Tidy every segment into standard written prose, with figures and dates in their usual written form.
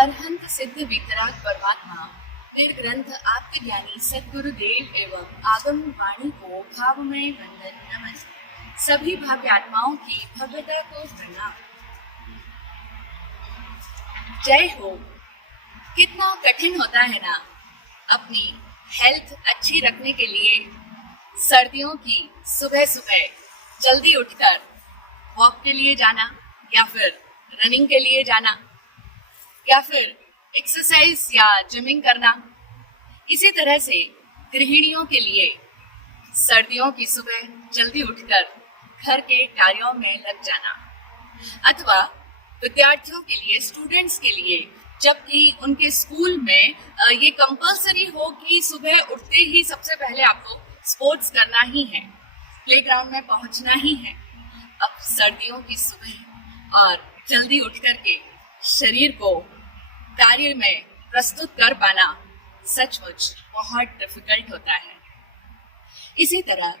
अरहंत सिद्ध वितराग परमात्मा वेद ग्रंथ आपके ज्ञानी सद्गुरुदेव एवं आगम वाणी को भावमय वंदन नमस्ते। सभी भाग्य आत्माओं की भव्यता को प्रणाम। जय हो। कितना कठिन होता है ना अपनी हेल्थ अच्छी रखने के लिए सर्दियों की सुबह सुबह जल्दी उठकर वॉक के लिए जाना या फिर रनिंग के लिए जाना या फिर एक्सरसाइज या जिमिंग करना। इसी तरह से गृहिणियों के लिए सर्दियों की सुबह जल्दी उठकर घर के कार्यों में लग जाना, अथवा विद्यार्थियों के लिए, स्टूडेंट्स के लिए, जबकि उनके स्कूल में ये कंपलसरी हो कि सुबह उठते ही सबसे पहले आपको स्पोर्ट्स करना ही है, प्लेग्राउंड में पहुंचना ही है। अब सर्दियों की सुबह और जल्दी उठ करके शरीर को कार्य में प्रस्तुत कर पाना सचमुच बहुत डिफिकल्ट होता है। इसी तरह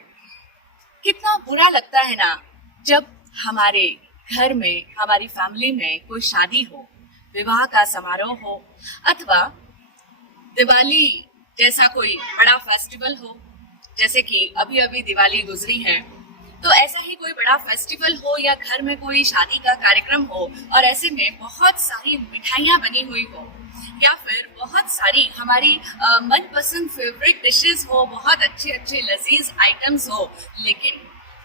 कितना बुरा लगता है ना जब हमारे घर में, हमारी फैमिली में कोई शादी हो, विवाह का समारोह हो, अथवा दिवाली जैसा कोई बड़ा फेस्टिवल हो। जैसे कि अभी अभी दिवाली गुजरी है, तो ऐसा ही कोई बड़ा फेस्टिवल हो या घर में कोई शादी का कार्यक्रम हो और ऐसे में बहुत सारी मिठाइयाँ बनी हुई हो या फिर बहुत सारी हमारी मनपसंद फेवरेट डिशेस हो, बहुत अच्छे अच्छे लजीज आइटम्स हो, लेकिन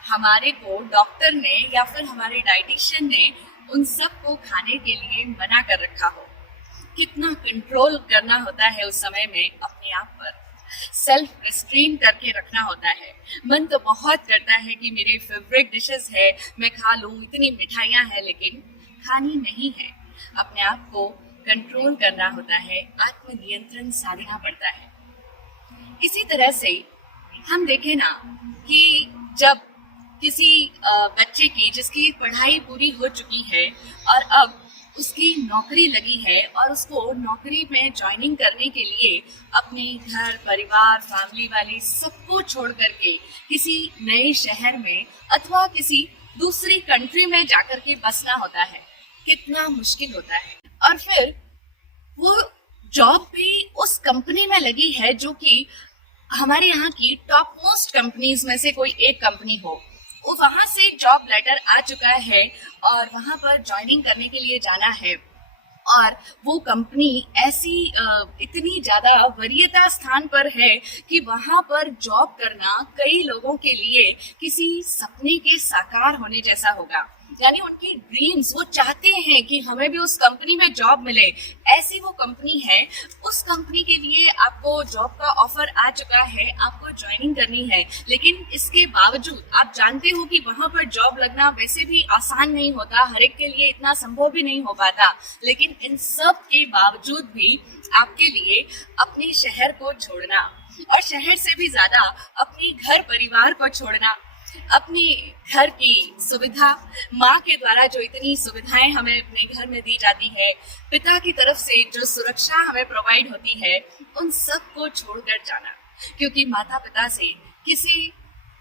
हमारे को डॉक्टर ने या फिर हमारे डाइटिशियन ने उन सब को खाने के लिए मना कर रखा हो। कितना कंट्रोल करना होता है उस समय में अपने आप पर, सेल्फ रिस्ट्रेन करके रखना होता है। मन तो बहुत करता है कि मेरे फेवरेट डिशेस है, मैं खा लूं, इतनी मिठाइयाँ हैं, लेकिन खानी नहीं है। अपने आप को कंट्रोल करना होता है, आत्मनियंत्रण साधना पड़ता है। इसी तरह से हम देखें ना कि जब किसी बच्चे की, जिसकी पढ़ाई पूरी हो चुकी है और अब उसकी नौकरी लगी है और उसको नौकरी में ज्वाइनिंग करने के लिए अपने घर परिवार, फैमिली वाले सबको छोड़ करके किसी नए शहर में अथवा किसी दूसरी कंट्री में जाकर के बसना होता है, कितना मुश्किल होता है। और फिर वो जॉब भी उस कंपनी में लगी है जो कि हमारे यहाँ की टॉप मोस्ट कंपनीज में से कोई एक कंपनी हो, वो वहां से जॉब लेटर आ चुका है और वहां पर ज्वाइनिंग करने के लिए जाना है। और वो कंपनी ऐसी इतनी ज्यादा वरीयता स्थान पर है कि वहां पर जॉब करना कई लोगों के लिए किसी सपने के साकार होने जैसा होगा। यानी उनकी ड्रीम्स, वो चाहते हैं कि हमें भी उस कंपनी में जॉब मिले, ऐसी वो कंपनी है। उस कंपनी के लिए आपको जॉब का ऑफर आ चुका है, आपको ज्वाइनिंग करनी है, लेकिन इसके बावजूद आप जानते हो कि वहां पर जॉब लगना वैसे भी आसान नहीं होता, हर एक के लिए इतना संभव भी नहीं हो पाता। लेकिन इन सब के बावजूद भी आपके लिए अपने शहर को छोड़ना और शहर से भी ज्यादा अपने घर परिवार को छोड़ना, अपने घर की सुविधा, माँ के द्वारा जो इतनी सुविधाएं हमें अपने घर में दी जाती है, पिता की तरफ से जो सुरक्षा हमें प्रोवाइड होती है, उन सब को छोड़कर जाना। क्योंकि माता पिता से किसी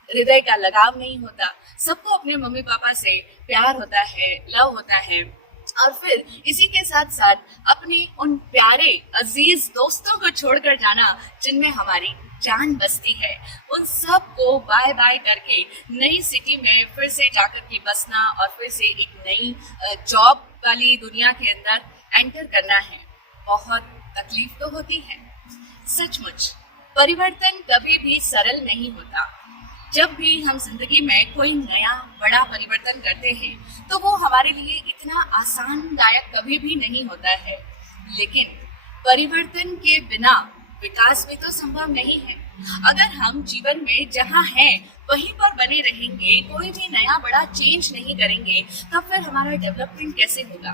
हृदय का लगाव नहीं होता, सबको अपने मम्मी पापा से प्यार होता है, लव होता है। और फिर इसी के साथ साथ अपने उन प्यारे अजीज दोस्तों को छोड़कर जाना जिनमें हमारी जान बसती है, उन सब को बाय बाय करके नई सिटी में फिर से जाकर के बसना और फिर से एक नई जॉब वाली दुनिया के अंदर एंटर करना है। बहुत तकलीफ तो होती है। सचमुच परिवर्तन कभी भी सरल नहीं होता। जब भी हम जिंदगी में कोई नया बड़ा परिवर्तन करते हैं तो वो हमारे लिए इतना आसानदायक कभी भी नहीं होता है, लेकिन परिवर्तन के बिना विकास भी तो संभव नहीं है। अगर हम जीवन में जहाँ हैं वहीं पर बने रहेंगे, कोई भी नया बड़ा चेंज नहीं करेंगे, तब फिर हमारा डेवलपमेंट कैसे होगा?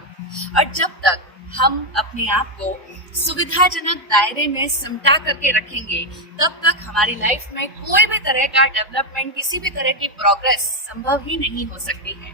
और जब तक हम अपने आप को सुविधाजनक दायरे में सिमटा करके रखेंगे, तब तक हमारी लाइफ में कोई भी तरह का डेवलपमेंट, किसी भी तरह की प्रोग्रेस संभव ही नहीं हो सकती है।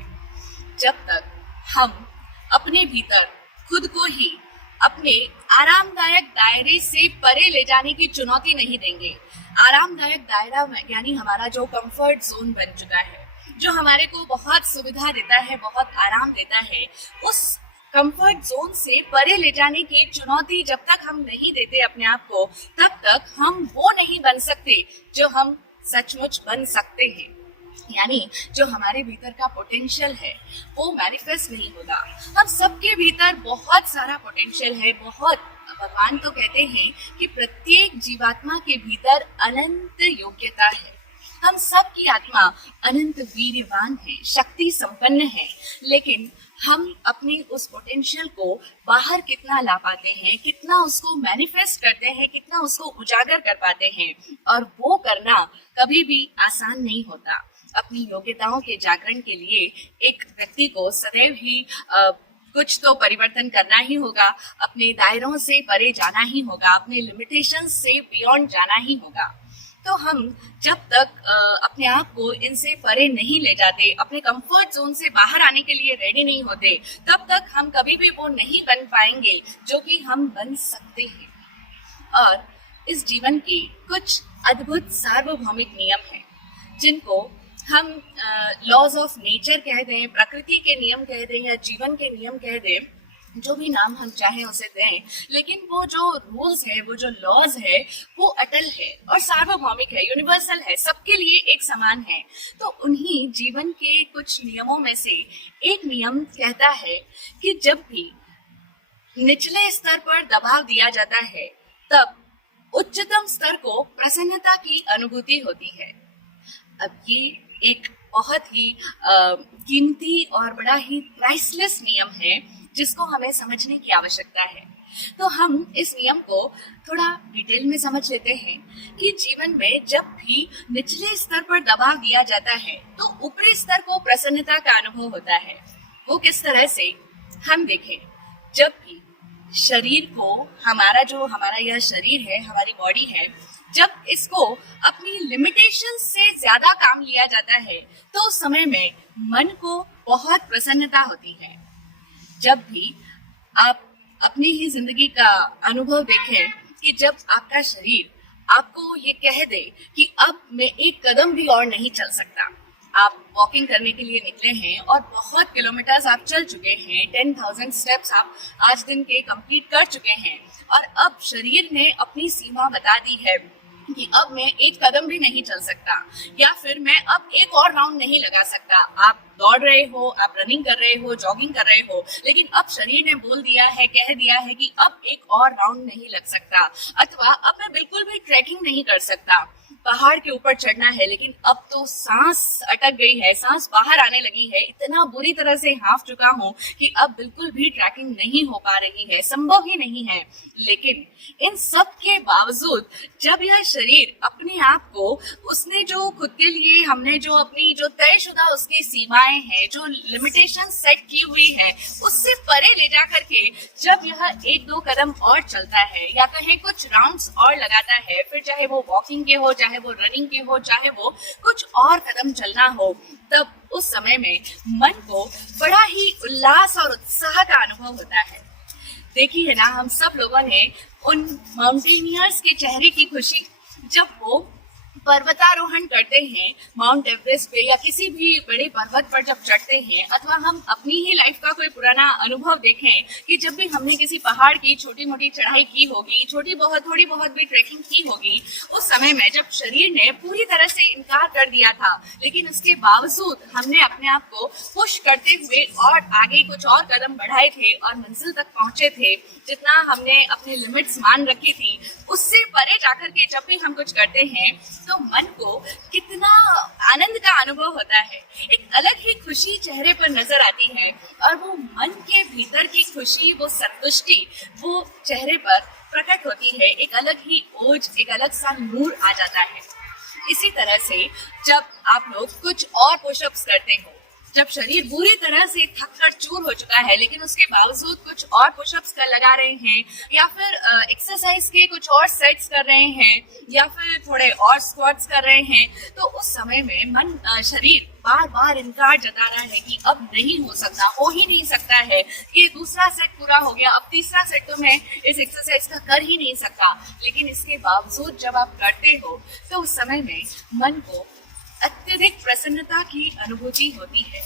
जब तक हम अपने भीतर खुद को ही अपने आरामदायक दायरे से परे ले जाने की चुनौती नहीं देंगे। आरामदायक दायरा यानी हमारा जो कंफर्ट जोन बन चुका है, जो हमारे को बहुत सुविधा देता है, बहुत आराम देता है, उस कंफर्ट जोन से परे ले जाने की चुनौती जब तक हम नहीं देते अपने आप को, तब तक हम वो नहीं बन सकते जो हम सचमुच बन सकते हैं। यानी जो हमारे भीतर का पोटेंशियल है वो मैनिफेस्ट नहीं होगा। हम सबके भीतर बहुत सारा पोटेंशियल है, बहुत। भगवान तो कहते हैं कि प्रत्येक जीवात्मा के भीतर अनंत योग्यता है। हम सब की आत्मा अनंत वीर्यवान है, शक्ति संपन्न है, लेकिन हम अपनी उस पोटेंशियल को बाहर कितना ला पाते हैं, कितना उसको मैनिफेस्ट करते हैं, कितना उसको उजागर कर पाते हैं, और वो करना कभी भी आसान नहीं होता। अपनी योग्यताओं के जागरण के लिए एक व्यक्ति को सदैव ही कुछ तो परिवर्तन करना ही होगा, अपने दायरों से परे जाना ही होगा, अपने लिमिटेशंस से बियॉन्ड जाना ही होगा। तो हम जब तक अपने आप को इनसे परे नहीं ले जाते, अपने कंफर्ट जोन से बाहर आने के लिए रेडी नहीं होते, तब तक हम कभी भी वो नहीं बन पाएंगे जो कि हम बन सकते हैं। और इस जीवन के कुछ अद्भुत सार्वभौमिक नियम हैं जिनको हम लॉज ऑफ नेचर कह दें, प्रकृति के नियम कह दें, या जीवन के नियम कह दें, जो भी नाम हम चाहें उसे दें, लेकिन वो जो रूल्स है, वो जो लॉज है, वो अटल है और सार्वभौमिक है, यूनिवर्सल है, सबके लिए एक समान है। तो उन्हीं जीवन के कुछ नियमों में से एक नियम कहता है कि जब भी निचले स्तर पर दबाव दिया जाता है, तब उच्चतम स्तर को प्रसन्नता की अनुभूति होती है। अब ये एक बहुत ही कीमती और बड़ा ही प्राइसलेस नियम है जिसको हमें समझने की आवश्यकता है। तो हम इस नियम को थोड़ा डिटेल में समझ लेते हैं कि जीवन में जब भी निचले स्तर पर दबाव दिया जाता है तो ऊपरी स्तर को प्रसन्नता का अनुभव होता है। वो किस तरह से, हम देखें, जब भी शरीर को, हमारा यह शरीर है, हमारी बॉडी है, जब इसको अपनी लिमिटेशन से ज्यादा काम लिया जाता है तो उस समय में मन को बहुत प्रसन्नता होती है। जब भी आप अपनी ही जिंदगी का अनुभव देखें कि जब आपका शरीर आपको ये कह दे कि अब मैं एक कदम भी और नहीं चल सकता, आप वॉकिंग करने के लिए निकले हैं और बहुत किलोमीटर्स आप चल चुके हैं, 10,000 स्टेप्स आप आज दिन के कंप्लीट कर चुके हैं, और अब शरीर ने अपनी सीमा बता दी है कि अब मैं एक कदम भी नहीं चल सकता, या फिर मैं अब एक और राउंड नहीं लगा सकता। आप दौड़ रहे हो, आप रनिंग कर रहे हो, जॉगिंग कर रहे हो, लेकिन अब शरीर ने बोल दिया है, कह दिया है कि अब एक और राउंड नहीं लग सकता, अथवा अब मैं बिल्कुल भी ट्रैकिंग नहीं कर सकता। पहाड़ के ऊपर चढ़ना है, लेकिन अब तो सांस अटक गई है, सांस बाहर आने लगी है, इतना बुरी तरह से हाफ चुका हूँ कि अब बिल्कुल भी ट्रैकिंग नहीं हो पा रही है, संभव ही नहीं है। लेकिन इन सब के बावजूद जब यह शरीर अपने आप को, उसने जो खुद के लिए, हमने जो अपनी जो तयशुदा उसकी सीमाएं हैं, जो लिमिटेशन सेट की हुई है, उससे परे ले जा करके जब यह एक दो कदम और चलता है, या कहें कुछ राउंड्स और लगाता है, फिर चाहे वो वॉकिंग के हो, चाहे वो रनिंग के हो, चाहे वो कुछ और कदम चलना हो, तब उस समय में मन को बड़ा ही उल्लास और उत्साह का अनुभव होता है। देखिए ना, हम सब लोगों ने उन माउंटेनियर्स के चेहरे की खुशी जब वो पर्वतारोहण करते हैं माउंट एवरेस्ट पे, या किसी भी बड़े पर्वत पर जब चढ़ते हैं, अथवा हम अपनी ही लाइफ का कोई पुराना अनुभव देखें कि जब भी हमने किसी पहाड़ की छोटी मोटी चढ़ाई की होगी, थोड़ी बहुत भी ट्रैकिंग की होगी, उस समय में जब शरीर ने पूरी तरह से इनकार कर दिया था, लेकिन उसके बावजूद हमने अपने आप को पुश करते हुए और आगे कुछ और कदम बढ़ाए थे और मंजिल तक पहुंचे थे। जितना हमने अपनी लिमिट्स मान रखी थी, उससे परे जाकर के जब भी हम कुछ करते हैं तो मन को कितना आनंद का अनुभव होता है, एक अलग ही खुशी चेहरे पर नजर आती है, और वो मन के भीतर की खुशी, वो संतुष्टि, वो चेहरे पर प्रकट होती है, एक अलग ही ओज, एक अलग सा नूर आ जाता है। इसी तरह से जब आप लोग कुछ और पुशअप्स करते हो, जब शरीर बुरी तरह से थक कर चूर हो चुका है, लेकिन उसके बावजूद कुछ और पुशअप्स कर लगा रहे हैं, या फिर एक्सरसाइज के कुछ और सेट्स कर रहे हैं, या फिर थोड़े और स्क्वाट्स कर रहे हैं, तो उस समय में शरीर बार बार इनकार जता रहा है कि अब नहीं हो सकता, हो ही नहीं सकता है, ये दूसरा सेट पूरा हो गया, अब तीसरा सेट तो मैं इस एक्सरसाइज का कर ही नहीं सकता। लेकिन इसके बावजूद जब आप करते हो तो उस समय में मन को अत्यधिक प्रसन्नता की अनुभूति होती है।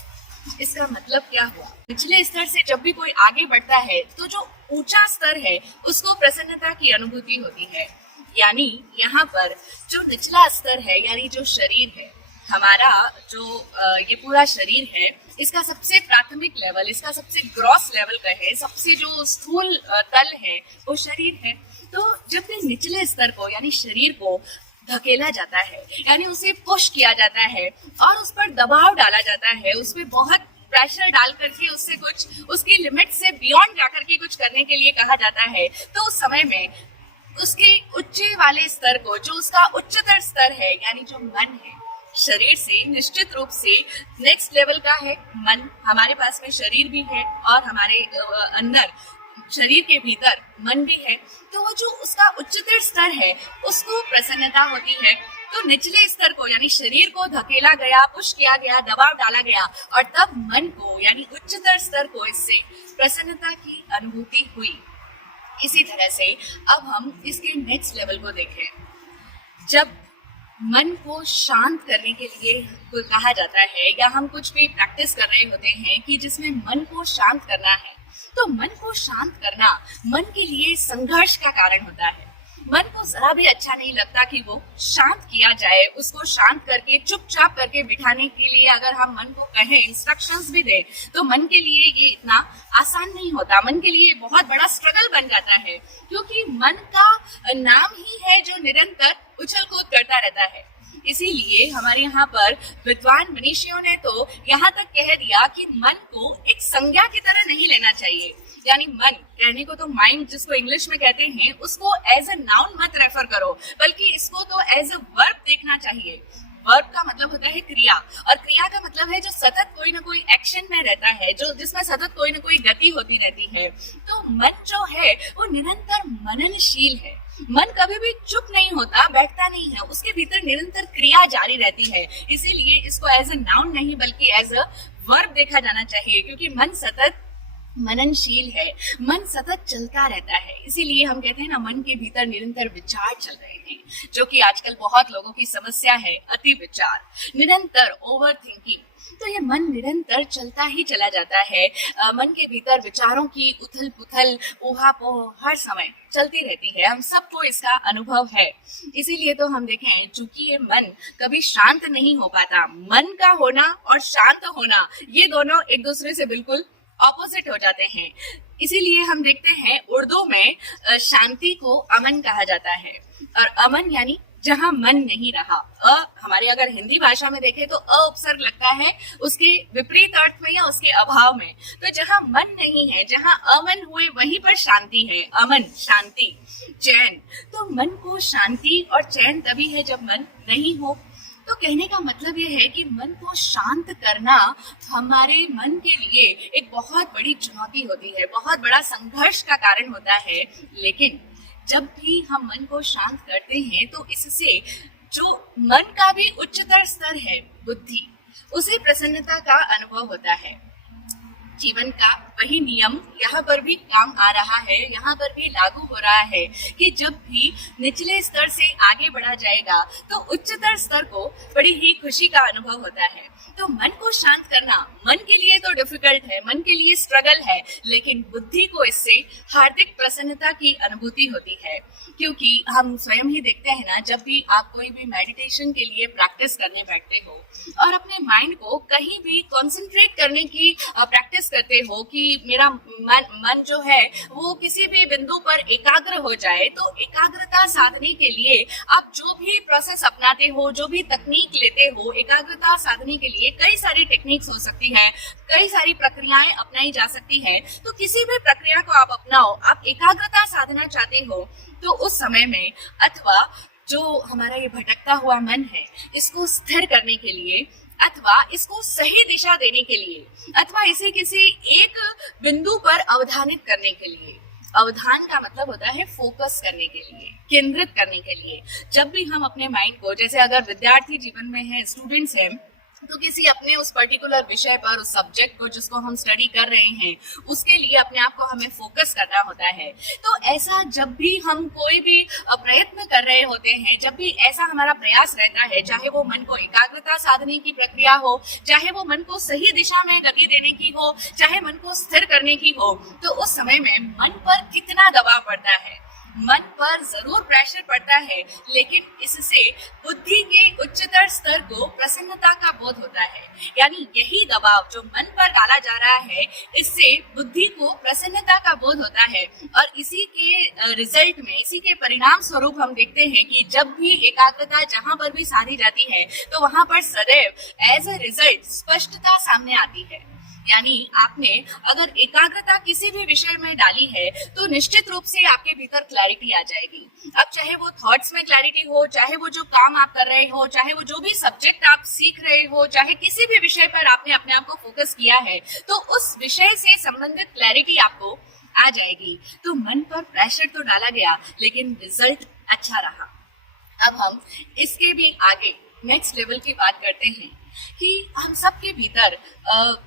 इसका मतलब क्या हुआ? निचले स्तर से जब भी कोई आगे बढ़ता है तो जो ऊंचा स्तर है उसको प्रसन्नता की अनुभूति होती है। यानी यहाँ पर जो निचला स्तर है, यानी जो शरीर है हमारा, जो ये पूरा शरीर है, इसका सबसे प्राथमिक लेवल, इसका सबसे ग्रॉस लेवल का है, सबसे जो स्थूल तल है वो शरीर है। तो जब भी निचले स्तर को यानी शरीर को धकेला जाता है, यानी उसे पुश किया जाता है और उस पर दबाव डाला जाता है, उसमें बहुत प्रेशर डाल करके उससे कुछ उसकी लिमिट से बियॉन्ड जाकर के कुछ करने के लिए कहा जाता है, तो उस समय में उसके उच्चे वाले स्तर को, जो उसका उच्चतर स्तर है यानी जो मन है, शरीर से निश्चित रूप से नेक्स्ट लेवल का है मन। हमारे पास में शरीर भी है और हमारे अंदर शरीर के भीतर मन भी है, तो वो जो उसका उच्चतर स्तर है उसको प्रसन्नता होती है। तो निचले स्तर को यानी शरीर को धकेला गया, पुश किया गया, दबाव डाला गया और तब मन को यानी उच्चतर स्तर को इससे प्रसन्नता की अनुभूति हुई। इसी तरह से अब हम इसके नेक्स्ट लेवल को देखें। जब मन को शांत करने के लिए कहा जाता है या हम कुछ भी प्रैक्टिस कर रहे होते हैं कि जिसमें मन को शांत करना है, तो मन को शांत करना मन के लिए संघर्ष का कारण होता है। मन को जरा भी अच्छा नहीं लगता कि वो शांत किया जाए। उसको शांत करके चुपचाप करके बिठाने के लिए अगर हम मन को कहें, इंस्ट्रक्शंस भी दें, तो मन के लिए ये इतना आसान नहीं होता। मन के लिए बहुत बड़ा स्ट्रगल बन जाता है, क्योंकि मन का नाम ही है जो निरंतर उछल कूद करता रहता है। इसीलिए हमारे यहाँ पर विद्वान मनीषियों ने तो यहाँ तक कह दिया कि मन को एक संज्ञा की तरह नहीं लेना चाहिए। यानी मन कहने को तो माइंड जिसको इंग्लिश में कहते हैं, उसको एज अ नाउन मत रेफर करो, बल्कि इसको तो एज अ वर्ब देखना चाहिए। वर्ब का मतलब होता है क्रिया, और क्रिया का मतलब है जो सतत कोई ना कोई एक्शन में रहता है, जो जिसमें सतत कोई ना कोई गति होती रहती है। तो मन जो है वो निरंतर मननशील है। मन कभी भी चुप नहीं होता, बैठता नहीं है, उसके भीतर निरंतर क्रिया जारी रहती है। इसीलिए इसको एज अ नाउन नहीं बल्कि एज अ वर्ब देखा जाना चाहिए, क्योंकि मन सतत मननशील है, मन सतत चलता रहता है। इसीलिए हम कहते हैं ना, मन के भीतर निरंतर विचार चल रहे हैं, जो कि आजकल बहुत लोगों की समस्या है, अति विचार, निरंतर ओवर थिंकिंग। तो ये मन निरंतर चलता ही चला जाता है। मन के भीतर विचारों की उथल पुथल, ऊहापोह हर समय चलती रहती है। हम सबको इसका अनुभव है। इसीलिए तो हम देखें, चूंकि ये मन कभी शांत नहीं हो पाता, मन का होना और शांत होना ये दोनों एक दूसरे से बिल्कुल ऑपोजिट हो जाते हैं। इसीलिए हम देखते हैं उर्दू में शांति को अमन कहा जाता है, और अमन यानी जहां मन नहीं रहा। हमारे अगर हिंदी भाषा में देखें तो उपसर्ग लगता है उसके विपरीत अर्थ में या उसके अभाव में। तो जहां मन नहीं है, जहां अमन हुए, वहीं पर शांति है। अमन, शांति, चैन। तो मन को शांति और चैन तभी है जब मन नहीं हो। तो कहने का मतलब ये है कि मन को शांत करना हमारे मन के लिए एक बहुत बड़ी चुनौती होती है, बहुत बड़ा संघर्ष का कारण होता है। लेकिन जब भी हम मन को शांत करते हैं तो इससे जो मन का भी उच्चतर स्तर है, बुद्धि, उसे प्रसन्नता का अनुभव होता है। जीवन का वही नियम यहाँ पर भी काम आ रहा है, यहाँ पर भी लागू हो रहा है कि जब भी निचले स्तर से आगे बढ़ा जाएगा तो उच्चतर स्तर को बड़ी ही खुशी का अनुभव होता है। तो मन को शांत करना मन के लिए तो डिफिकल्ट है, मन के लिए स्ट्रगल है, लेकिन बुद्धि को इससे हार्दिक प्रसन्नता की अनुभूति होती है। क्योंकि हम स्वयं ही देखते हैं ना, जब भी आप कोई भी मेडिटेशन के लिए प्रैक्टिस करने बैठते हो और अपने माइंड को कहीं भी कॉन्सेंट्रेट करने की प्रैक्टिस करते हो कि मेरा मन जो है वो किसी भी बिंदु पर एकाग्र हो जाए, तो एकाग्रता साधने के लिए आप जो भी प्रोसेस अपनाते हो, जो भी तकनीक लेते हो, एकाग्रता साधने के लिए कई सारी टेक्निक्स हो सकती हैं, कई सारी प्रक्रियाएं अपनाई जा सकती हैं। तो किसी भी प्रक्रिया को आप अपनाओ, आप एकाग्रता साधना चाहते हो तो उस समय में, अथवा जो हमारा ये भटकता हुआ मन है इसको स्थिर करने के लिए, अथवा इसको सही दिशा देने के लिए, अथवा इसे किसी एक बिंदु पर अवधानित करने के लिए। अवधान का मतलब होता है फोकस करने के लिए, केंद्रित करने के लिए। जब भी हम अपने माइंड को, जैसे अगर विद्यार्थी जीवन में है, स्टूडेंट्स हैं, तो किसी अपने उस पर्टिकुलर विषय पर, उस सब्जेक्ट को जिसको हम स्टडी कर रहे हैं, उसके लिए अपने आप को हमें फोकस करना होता है। तो ऐसा जब भी हम कोई भी प्रयत्न कर रहे होते हैं, जब भी ऐसा हमारा प्रयास रहता है, चाहे वो मन को एकाग्रता साधने की प्रक्रिया हो, चाहे वो मन को सही दिशा में गति देने की हो, चाहे मन को स्थिर करने की हो, तो उस समय में मन पर कितना दबाव पड़ता है। मन पर जरूर प्रेशर पड़ता है, लेकिन इससे बुद्धि के उच्चतर स्तर को प्रसन्नता का बोध होता है। यानी यही दबाव जो मन पर डाला जा रहा है, इससे बुद्धि को प्रसन्नता का बोध होता है। और इसी के रिजल्ट में, इसी के परिणाम स्वरूप हम देखते हैं कि जब भी एकाग्रता जहां पर भी साधी जाती है, तो वहां पर सदैव एज अ रिजल्ट स्पष्टता सामने आती है। यानी आपने अगर एकाग्रता किसी भी विषय में डाली है, तो निश्चित रूप से आपके भीतर क्लैरिटी आ जाएगी। अब चाहे वो थॉट्स में क्लैरिटी हो, चाहे वो जो काम आप कर रहे हो, चाहे वो जो भी सब्जेक्ट आप सीख रहे हो, चाहे किसी भी विषय पर आपने अपने आप को फोकस किया है, तो उस विषय से संबंधित क्लैरिटी आपको आ जाएगी। तो मन पर प्रेशर तो डाला गया, लेकिन रिजल्ट अच्छा रहा। अब हम इसके भी आगे नेक्स्ट लेवल की बात करते हैं कि हम सबके भीतर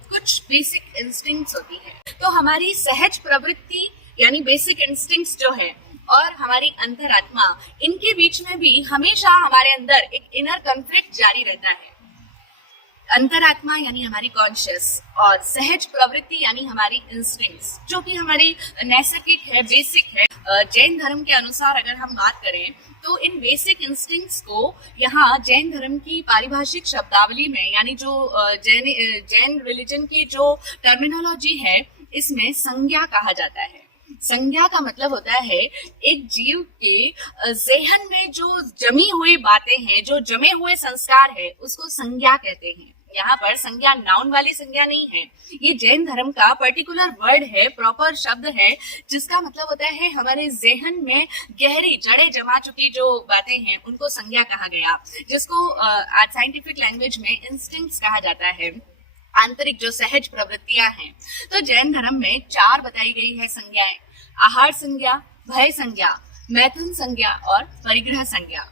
कुछ बेसिक इंस्टिंक्ट्स होती है। तो हमारी सहज प्रवृत्ति यानी बेसिक इंस्टिंक्ट्स जो है, और हमारी अंतरात्मा, इनके बीच में भी हमेशा हमारे अंदर एक इनर कॉन्फ्लिक्ट जारी रहता है। अंतरात्मा यानी हमारी कॉन्शियस, और सहज प्रवृत्ति यानी हमारी इंस्टिंक्ट्स, जो कि हमारी नैसर्गिक है, बेसिक है। जैन धर्म के अनुसार अगर हम बात करें, तो इन बेसिक इंस्टिंक्ट्स को यहाँ जैन धर्म की पारिभाषिक शब्दावली में, यानी जो जैन रिलीजन की जो टर्मिनोलॉजी है, इसमें संज्ञा कहा जाता है। संज्ञा का मतलब होता है एक जीव के ज़हन में जो जमी हुई बातें हैं, जो जमे हुए संस्कार है, उसको संज्ञा कहते हैं। यहाँ पर संज्ञा नाउन वाली संज्ञा नहीं है, ये जैन धर्म का पर्टिकुलर वर्ड है, प्रॉपर शब्द है, जिसका मतलब होता है हमारे ज़हन में गहरी जड़ें जमा चुकी जो बातें हैं, उनको संज्ञा कहा गया, जिसको आज साइंटिफिक लैंग्वेज में इंस्टिंक्ट्स कहा जाता है, आंतरिक जो सहज प्रवृत्तियां हैं। तो जैन धर्म में 4 बताई गई है संज्ञाएं: आहार संज्ञा, भय संज्ञा, मैथुन संज्ञा और परिग्रह संज्ञा।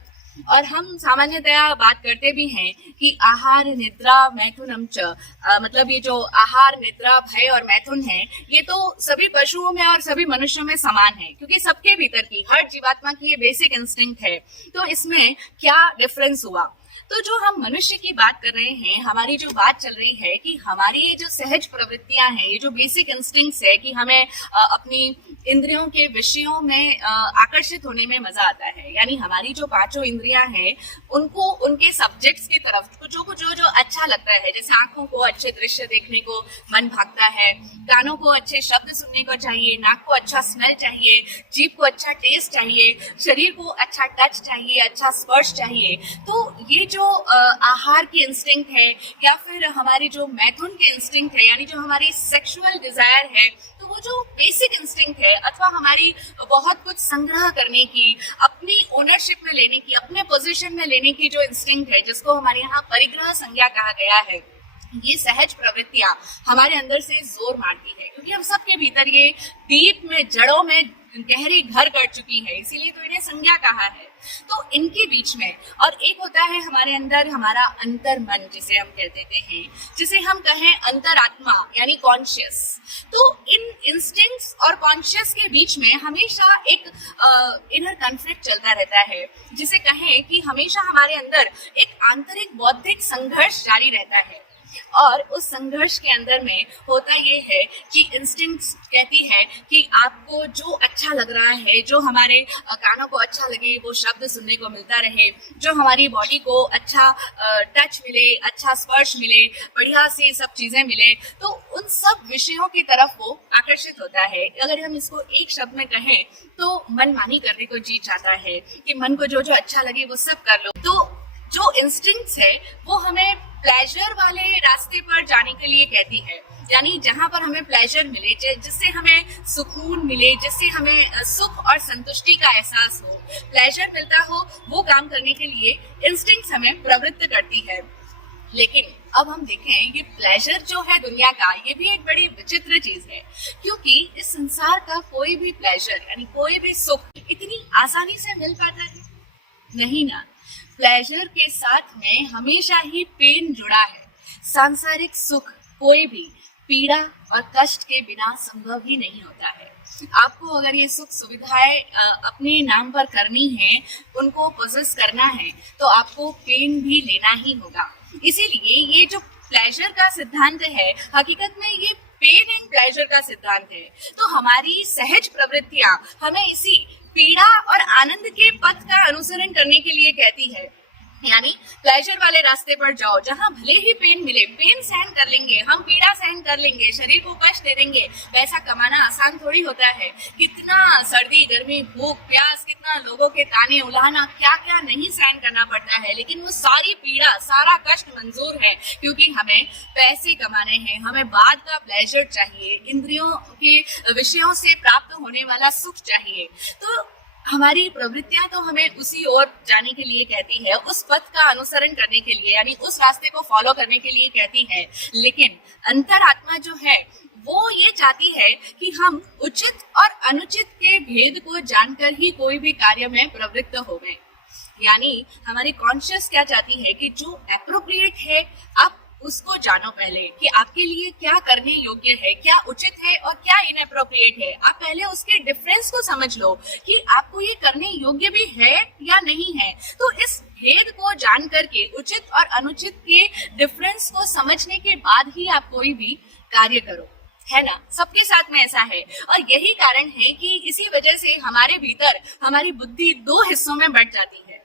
और हम सामान्यतया बात करते भी हैं कि आहार, निद्रा, मैथुनम च, मतलब ये जो आहार, निद्रा, भय और मैथुन है, ये तो सभी पशुओं में और सभी मनुष्यों में समान है, क्योंकि सबके भीतर की, हर जीवात्मा की ये बेसिक इंस्टिंक्ट है। तो इसमें क्या डिफरेंस हुआ? तो जो हम मनुष्य की बात कर रहे हैं, हमारी जो बात चल रही है कि हमारी ये जो सहज प्रवृत्तियां हैं, ये जो बेसिक इंस्टिंक्ट्स है कि हमें अपनी इंद्रियों के विषयों में आकर्षित होने में मजा आता है। यानी हमारी जो 5 इंद्रियां हैं, उनको उनके सब्जेक्ट्स की तरफ जो अच्छा लगता है, जैसे आंखों को अच्छे दृश्य देखने को मन भागता है, कानों को अच्छे शब्द सुनने को चाहिए, नाक को अच्छा स्मेल चाहिए, जीभ को अच्छा टेस्ट चाहिए, शरीर को अच्छा टच चाहिए, अच्छा स्पर्श चाहिए। तो ये जो आहार की इंस्टिंक्ट है, या फिर हमारी जो मैथुन की इंस्टिंक्ट है, यानी जो हमारी सेक्सुअल डिजायर है, तो वो जो बेसिक इंस्टिंक्ट है, अथवा हमारी बहुत कुछ संग्रह करने की, अपनी ओनरशिप में लेने की, अपने पोजीशन में लेने की जो इंस्टिंक्ट है, जिसको हमारे यहाँ परिग्रह संज्ञा कहा गया है, ये सहज प्रवृत्तियां हमारे अंदर से जोर मारती है, क्योंकि हम सबके भीतर ये डीप में, जड़ों में गहरी घर कर चुकी है, इसीलिए तो इन्हें संज्ञा कहा है। तो इनके बीच में, और एक होता है हमारे अंदर हमारा अंतर मन, जिसे हम कहते हैं, जिसे हम कहें अंतरात्मा यानी कॉन्शियस। तो इन इंस्टिंक्ट्स और कॉन्शियस के बीच में हमेशा एक इनर कॉन्फ्लिक्ट चलता रहता है, जिसे कहें कि हमेशा हमारे अंदर एक आंतरिक बौद्धिक संघर्ष जारी रहता है। और उस संघर्ष के अंदर में होता ये है कि इंस्टिंक्ट्स कहती है कि आपको जो अच्छा लग रहा है, जो हमारे कानों को अच्छा लगे, वो शब्द सुनने को मिलता रहे, जो हमारी बॉडी को अच्छा टच मिले, अच्छा स्पर्श मिले, बढ़िया सी सब चीजें मिले, तो उन सब विषयों की तरफ वो आकर्षित होता है। अगर हम इसको एक शब्द में कहें तो मनमानी करने को जी चाहता है कि मन को जो जो अच्छा लगे वो सब कर लो। तो जो इंस्टिंक्ट्स है वो हमें प्लेजर वाले रास्ते पर जाने के लिए कहती है, यानी जहाँ पर हमें प्लेजर मिले, जिससे हमें सुकून मिले, जिससे हमें सुख और संतुष्टि का एहसास हो, प्लेजर मिलता हो, वो काम करने के लिए इंस्टिंक्ट्स हमें प्रवृत्त करती है। लेकिन अब हम देखें, ये प्लेजर जो है दुनिया का, ये भी एक बड़ी विचित्र चीज है, क्योंकि इस संसार का कोई भी प्लेजर यानी कोई भी सुख इतनी आसानी से मिल पाता है नहीं ना। प्लेजर के साथ में हमेशा ही पेन जुड़ा है, सांसारिक सुख कोई भी पीड़ा और कष्ट के बिना संभव ही नहीं होता है। आपको अगर ये सुख सुविधाएं अपने नाम पर करनी है, उनको पोजेस करना है, तो आपको पेन भी लेना ही होगा। इसीलिए ये जो प्लेजर का सिद्धांत है, हकीकत में ये पेन एंड प्लेजर का सिद्धांत है। तो हमारी सहज प्रवृत्तियां हमें इसी पीड़ा और आनंद के पथ का अनुसरण करने के लिए कहती है। यानी प्लेजर वाले रास्ते पर जाओ, जहां भले ही पेन मिले, पेन सहन कर लेंगे, हम पीड़ा सहन कर लेंगे, शरीर को कष्ट दे देंगे। पैसा कमाना आसान थोड़ी होता है। कितना सर्दी, गर्मी, भूख, प्यास, कितना लोगों के ताने, उलाहना, क्या क्या नहीं सहन करना पड़ता है, लेकिन वो सारी पीड़ा, सारा कष्ट मंजूर है, क्योंकि हमें पैसे कमाने हैं, हमें बाद का प्लेजर चाहिए, इंद्रियों के विषयों से प्राप्त होने वाला सुख चाहिए। तो हमारी प्रवृत्तियां तो हमें उसी ओर जाने के लिए कहती है, उस पथ का अनुसरण करने के लिए, यानी उस रास्ते को फॉलो करने के लिए कहती है। लेकिन अंतरात्मा जो है वो ये चाहती है कि हम उचित और अनुचित के भेद को जानकर ही कोई भी कार्य में प्रवृत्त हो गए। यानी हमारी कॉन्शियस क्या चाहती है कि जो एप्रोप्रिएट है आप उसको जानो पहले, कि आपके लिए क्या करने योग्य है, क्या उचित है और क्या इनएप्रोप्रिएट है। आप पहले उसके डिफरेंस को समझ लो कि आपको ये करने योग्य भी है या नहीं है। तो इस भेद को जान करके उचित और अनुचित के डिफरेंस को समझने के बाद ही आप कोई भी कार्य करो, है ना। सबके साथ में ऐसा है, और यही कारण है कि इसी वजह से हमारे भीतर हमारी बुद्धि दो हिस्सों में बढ़ जाती है।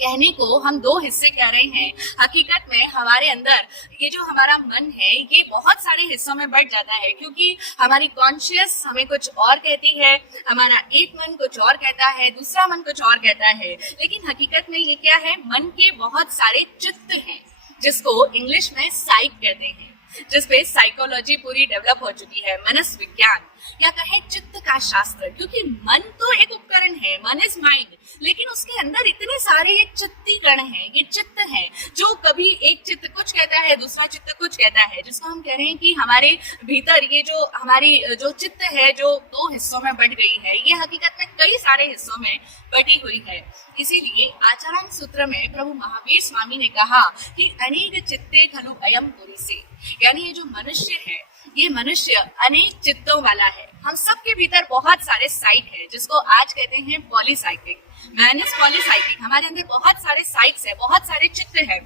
कहने को हम दो हिस्से कह रहे हैं, हकीकत में हमारे अंदर ये जो हमारा मन है ये बहुत सारे हिस्सों में बढ़ जाता है, क्योंकि हमारी कॉन्शियस हमें कुछ और कहती है, हमारा एक मन कुछ और कहता है, दूसरा मन कुछ और कहता है। लेकिन हकीकत में ये क्या है, मन के बहुत सारे चित्त हैं, जिसको इंग्लिश में साइक कहते हैं, जिसपे साइकोलॉजी पूरी डेवलप हो चुकी है, मनस विज्ञान या कहें चित्त का शास्त्र। क्योंकि मन तो एक उपकरण है, मन इज माइंड, लेकिन उसके अंदर इतने सारे ये चित्तीकरण हैं, ये चित्त हैं, जो कभी एक चित्त कुछ कहता है, दूसरा चित्त कुछ कहता है, जिसको हम कह रहे हैं कि हमारे भीतर ये जो हमारी जो चित्त है, जो दो हिस्सों में बंट गई है, ये हकीकत में कई सारे हिस्सों में बटी हुई है। इसीलिए आचरण सूत्र में प्रभु महावीर स्वामी ने कहा कि अनेक चित्ते खलु अयम पुरीसे, यानी ये जो मनुष्य है, ये मनुष्य अनेक चित्तों वाला है। हम सबके भीतर बहुत सारे साइक है, जिसको आज कहते हैं पॉलीसाइकिक, मैन इज पॉलीसाइकिक। हमारे अंदर बहुत सारे साइक्स है, बहुत सारे चित्त है,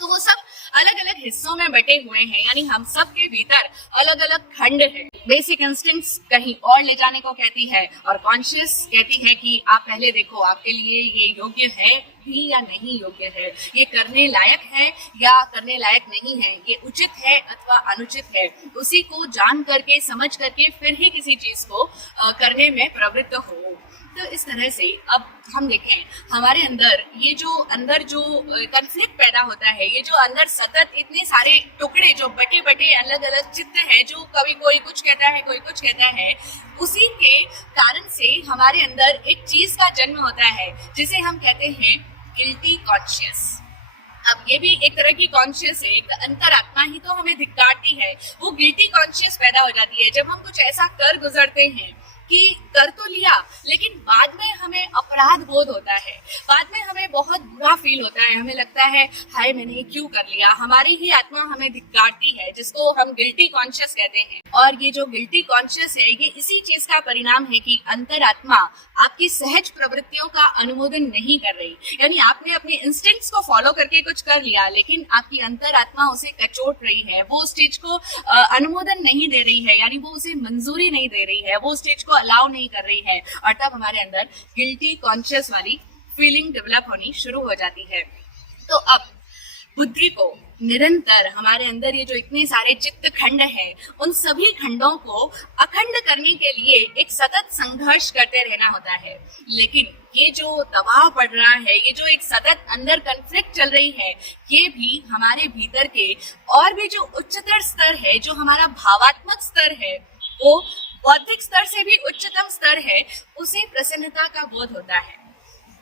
तो वो सब अलग अलग हिस्सों में बटे हुए हैं, यानी हम सब के भीतर अलग अलग खंड है। बेसिक इंस्टिंक्ट्स कहीं और ले जाने को कहती है, और कॉन्शियस कहती है कि आप पहले देखो आपके लिए ये योग्य है भी या नहीं योग्य है, ये करने लायक है या करने लायक नहीं है, ये उचित है अथवा अनुचित है। उसी को जान करके, समझ करके फिर ही किसी चीज को करने में प्रवृत्त हो। तो इस तरह से अब हम देखें हमारे अंदर ये जो कन्फ्लिक्ट पैदा होता है, ये जो अंदर सतत इतने सारे टुकड़े जो बटे बटे अलग अलग चित्त है, जो कभी कोई कुछ कहता है, कोई कुछ कहता है, उसी के कारण से हमारे अंदर एक चीज का जन्म होता है जिसे हम कहते हैं गिल्टी कॉन्शियस। अब ये भी एक तरह की कॉन्शियस है, एक अंतरात्मा ही तो हमें धिक्कारती है। वो गिल्टी कॉन्शियस पैदा हो जाती है जब हम कुछ ऐसा कर गुजरते हैं कि कर तो लिया, लेकिन बाद में हमें अपराध बोध होता है, बाद में हमें बहुत बुरा फील होता है, हमें लगता है हाय मैंने ये क्यों कर लिया। हमारी ही आत्मा हमें धिक्कारती है, जिसको हम गिल्टी कॉन्शियस कहते हैं। और ये जो गिल्टी कॉन्शियस है, ये इसी चीज का परिणाम है कि अंतरात्मा आपकी सहज प्रवृत्तियों का अनुमोदन नहीं कर रही। यानी आपने अपने इंस्टिंक्ट्स को फॉलो करके कुछ कर लिया, लेकिन आपकी अंतरात्मा उसे कचोट रही है, वो उस चीज को अनुमोदन नहीं दे रही है, यानी वो उसे मंजूरी नहीं दे रही है, वो उस चीज को अलाउ नहीं कर रही है, और तब हमारे अंदर गिल्टी कॉन्शियस वाली फीलिंग डेवलप होनी शुरू हो जाती है। तो अब बुद्धि को निरंतर हमारे अंदर ये जो इतने सारे चित्त खंड हैं, उन सभी खंडों को अखंड करने के लिए एक सतत संघर्ष करते रहना होता है। लेकिन ये जो दबाव पड़ रहा है, ये जो एक सतत अंदर कन्फ्लिक्ट चल रही है, ये भी हमारे भीतर के और भी जो उच्चतर स्तर है, जो हमारा भावात्मक स्तर है, वो बौद्धिक स्तर से भी उच्चतम स्तर है, उसे प्रसन्नता का बोध होता है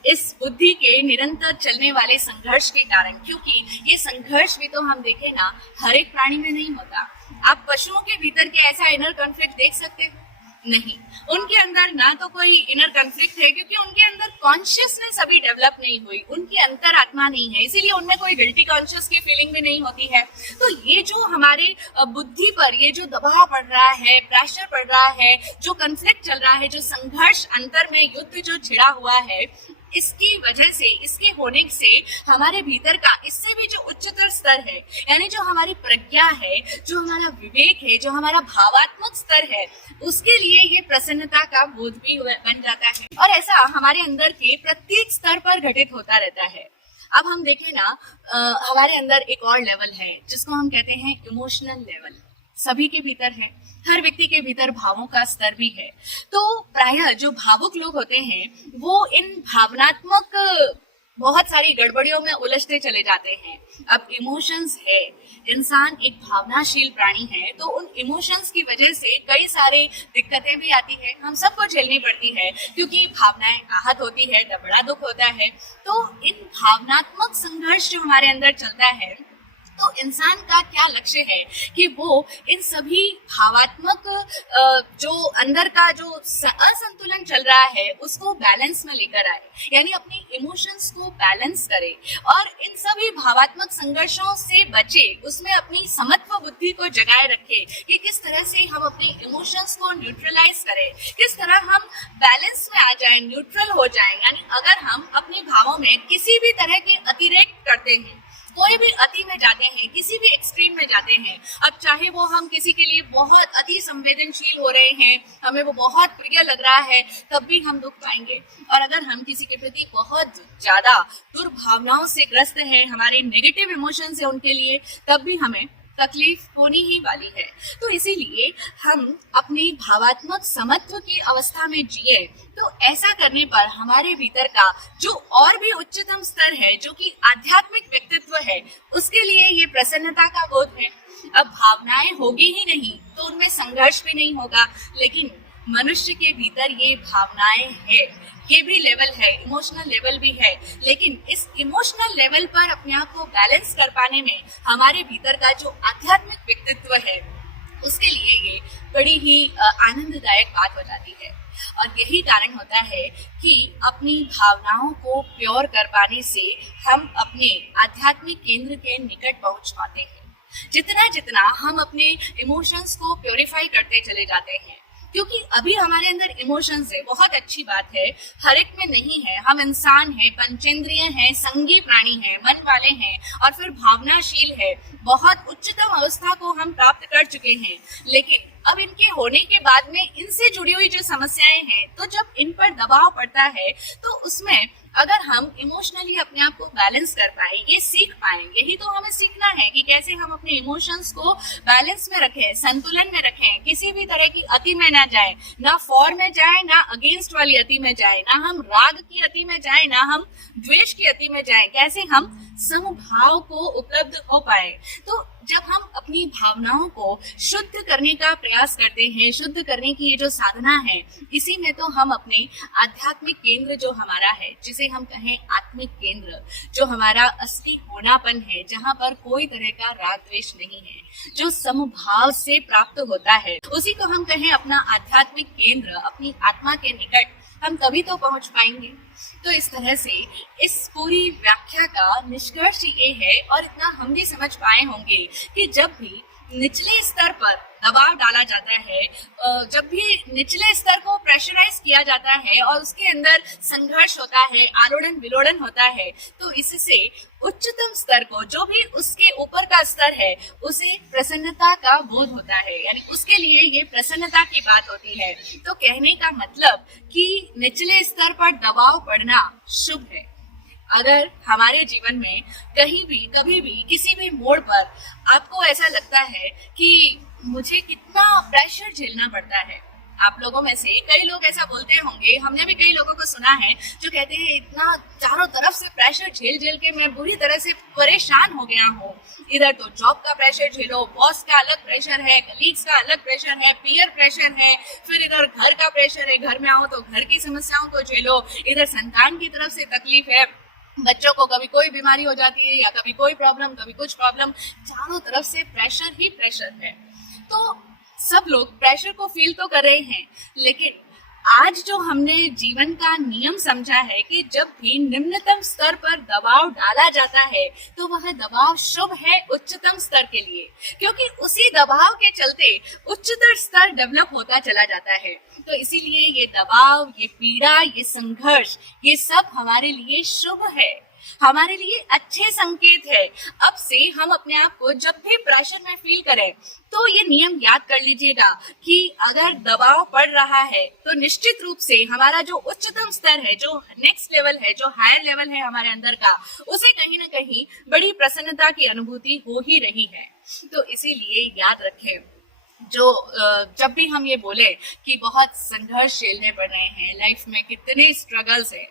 इस बुद्धि के निरंतर चलने वाले संघर्ष के कारण। क्योंकि ये संघर्ष भी तो हम देखें ना, हर एक प्राणी में नहीं होता। आप पशुओं के भीतर के ऐसा इनर कॉन्फ्लिक्ट देख सकते हो, नहीं, उनके अंदर ना तो कोई इनर कॉन्फ्लिक्ट है, क्योंकि उनके अंदर कॉन्शियसनेस अभी डेवलप नहीं हुई, उनकी अंतरात्मा नहीं है, इसीलिए उनमें कोई गिल्टी कॉन्शियस की फीलिंग भी नहीं होती है। तो ये जो हमारे बुद्धि पर ये जो दबाव पड़ रहा है, प्रेशर पड़ रहा है, जो कॉन्फ्लिक्ट चल रहा है, जो संघर्ष अंतर में युद्ध जो छिड़ा हुआ है, इसकी वजह से, इसके होने से हमारे भीतर का इससे भी जो उच्चतर स्तर है, यानी जो हमारी प्रज्ञा है, जो हमारा विवेक है, जो हमारा भावात्मक स्तर है, उसके लिए ये प्रसन्नता का बोध भी बन जाता है। और ऐसा हमारे अंदर के प्रत्येक स्तर पर घटित होता रहता है। अब हम देखें ना, हमारे अंदर एक और लेवल है जिसको हम कहते हैं इमोशनल लेवल। सभी के भीतर है, हर व्यक्ति के भीतर भावों का स्तर भी है। तो प्रायः जो भावुक लोग होते हैं वो इन भावनात्मक बहुत सारी गड़बड़ियों में उलझते चले जाते हैं। अब इमोशंस है, इंसान एक भावनाशील प्राणी है, तो उन इमोशंस की वजह से कई सारे दिक्कतें भी आती है, हम सबको झेलनी पड़ती है, क्योंकि भावनाएं आहत होती है, बड़ा दुख होता है। तो इन भावनात्मक संघर्ष जो हमारे अंदर चलता है, तो इंसान का क्या लक्ष्य है कि वो इन सभी भावात्मक जो अंदर का जो असंतुलन चल रहा है उसको बैलेंस में लेकर आए, यानी अपने इमोशंस को बैलेंस करे और इन सभी भावात्मक संघर्षों से बचे, उसमें अपनी समत्व बुद्धि को जगाए रखे कि किस तरह से हम अपने इमोशंस को न्यूट्रलाइज करें, किस तरह हम बैलेंस में आ जाएं, न्यूट्रल हो जाएं। यानी अगर हम अपने भावों में किसी भी तरह के अतिरेक करते हैं, कोई भी अति में जाते हैं, किसी भी एक्सट्रीम में जाते हैं, अब चाहे वो हम किसी के लिए बहुत अति संवेदनशील हो रहे हैं, हमें वो बहुत प्रिय लग रहा है, तब भी हम दुख पाएंगे। और अगर हम किसी के प्रति बहुत ज्यादा दुर्भावनाओं से ग्रस्त हैं, हमारे नेगेटिव इमोशंस है उनके लिए, तब भी हमें तकलीफ होनी ही वाली है। तो इसीलिए हम अपनी भावात्मक समत्व की अवस्था में जिए, तो ऐसा करने पर हमारे भीतर का जो और भी उच्चतम स्तर है, जो कि आध्यात्मिक व्यक्तित्व है, उसके लिए ये प्रसन्नता का बोध है। अब भावनाएं होगी ही नहीं तो उनमें संघर्ष भी नहीं होगा, लेकिन मनुष्य के भीतर ये भावनाएं है, ये भी लेवल है, इमोशनल लेवल भी है, लेकिन इस इमोशनल लेवल पर अपने आप को बैलेंस कर पाने में हमारे भीतर का जो आध्यात्मिक व्यक्तित्व है, उसके लिए ये बड़ी ही आनंददायक बात हो जाती है। और यही कारण होता है कि अपनी भावनाओं को प्योर कर पाने से हम अपने आध्यात्मिक केंद्र के निकट पहुंच पाते हैं। जितना जितना हम अपने इमोशंस को प्योरीफाई करते चले जाते हैं, क्योंकि अभी हमारे अंदर इमोशंस है, बहुत अच्छी बात है, हर एक में नहीं है। हम इंसान हैं, पंचेंद्रिय हैं, संगी प्राणी हैं, मन वाले हैं और फिर भावनाशील है, बहुत उच्चतम अवस्था को हम प्राप्त कर चुके हैं। लेकिन अब इनके होने के बाद में इनसे जुड़ी हुई जो समस्याएं हैं, तो जब इन पर दबाव पड़ता है, तो उसमें अगर हम इमोशनली अपने आप को बैलेंस कर पाए, ये सीख पाए, यही तो हमें सीखना है कि कैसे हम अपने इमोशंस को बैलेंस में रखें, संतुलन में रखें, किसी भी तरह की अति में ना जाए, ना फॉर में जाए, ना अगेंस्ट वाली अति में जाए, ना हम राग की अति में जाए, ना हम द्वेष की अति में जाए, कैसे हम समभाव को उपलब्ध हो पाए। तो जब हम अपनी भावनाओं को शुद्ध करने का प्रयास करते हैं, शुद्ध करने की ये जो साधना है, इसी में तो हम अपने आध्यात्मिक केंद्र जो हमारा है, जिसे हम कहें आत्मिक केंद्र, जो हमारा असली होनापन है, जहाँ पर कोई तरह का राग द्वेष नहीं है, जो समभाव से प्राप्त होता है, उसी को हम कहें अपना आध्यात्मिक केंद्र, अपनी आत्मा के निकट, हम तभी तो पहुंच पाएंगे। तो इस तरह से इस पूरी व्याख्या का निष्कर्ष ये है, और इतना हम भी समझ पाए होंगे कि जब भी निचले स्तर पर दबाव डाला जाता है, जब भी निचले स्तर को प्रेशराइज किया जाता है और उसके अंदर संघर्ष होता है, आलोड़न विलोड़न होता है, तो इससे उच्चतम स्तर को, जो भी उसके ऊपर का स्तर है, उसे प्रसन्नता का बोध होता है, यानी उसके लिए ये प्रसन्नता की बात होती है। तो कहने का मतलब कि निचले स्तर पर दबाव पड़ना शुभ है। अगर हमारे जीवन में कहीं भी, कभी भी, किसी भी मोड़ पर आपको ऐसा लगता है कि मुझे कितना प्रेशर झेलना पड़ता है, आप लोगों में से कई लोग ऐसा बोलते होंगे, हमने भी कई लोगों को सुना है जो कहते हैं इतना चारों तरफ से प्रेशर झेल झेल के मैं बुरी तरह से परेशान हो गया हूँ। इधर तो जॉब का प्रेशर झेलो, बॉस का अलग प्रेशर है, कलीग्स का अलग प्रेशर है, पीयर प्रेशर है, फिर इधर घर का प्रेशर है, घर में आओ तो घर की समस्याओं को झेलो, इधर संतान की तरफ से तकलीफ है, बच्चों को कभी कोई बीमारी हो जाती है या कभी कोई प्रॉब्लम, कभी कुछ प्रॉब्लम, चारों तरफ से प्रेशर ही प्रेशर है। तो सब लोग प्रेशर को फील तो कर रहे हैं, लेकिन आज जो हमने जीवन का नियम समझा है कि जब भी निम्नतम स्तर पर दबाव डाला जाता है तो वह दबाव शुभ है उच्चतम स्तर के लिए, क्योंकि उसी दबाव के चलते उच्चतर स्तर डेवलप होता चला जाता है। तो इसीलिए ये दबाव, ये पीड़ा, ये संघर्ष, ये सब हमारे लिए शुभ है, हमारे लिए अच्छे संकेत है। अब से हम अपने आप को जब भी प्रेशर में फील करें तो ये नियम याद कर लीजिएगा कि अगर दबाव पड़ रहा है तो निश्चित रूप से हमारा जो उच्चतम स्तर है, जो नेक्स्ट लेवल है, जो हायर लेवल है हमारे अंदर का, उसे कहीं ना कहीं बड़ी प्रसन्नता की अनुभूति हो ही रही है। तो इसीलिए याद रखें, जब भी हम ये बोले कि बहुत संघर्ष झेलने पड़ रहे हैं, लाइफ में कितने स्ट्रगल्स है,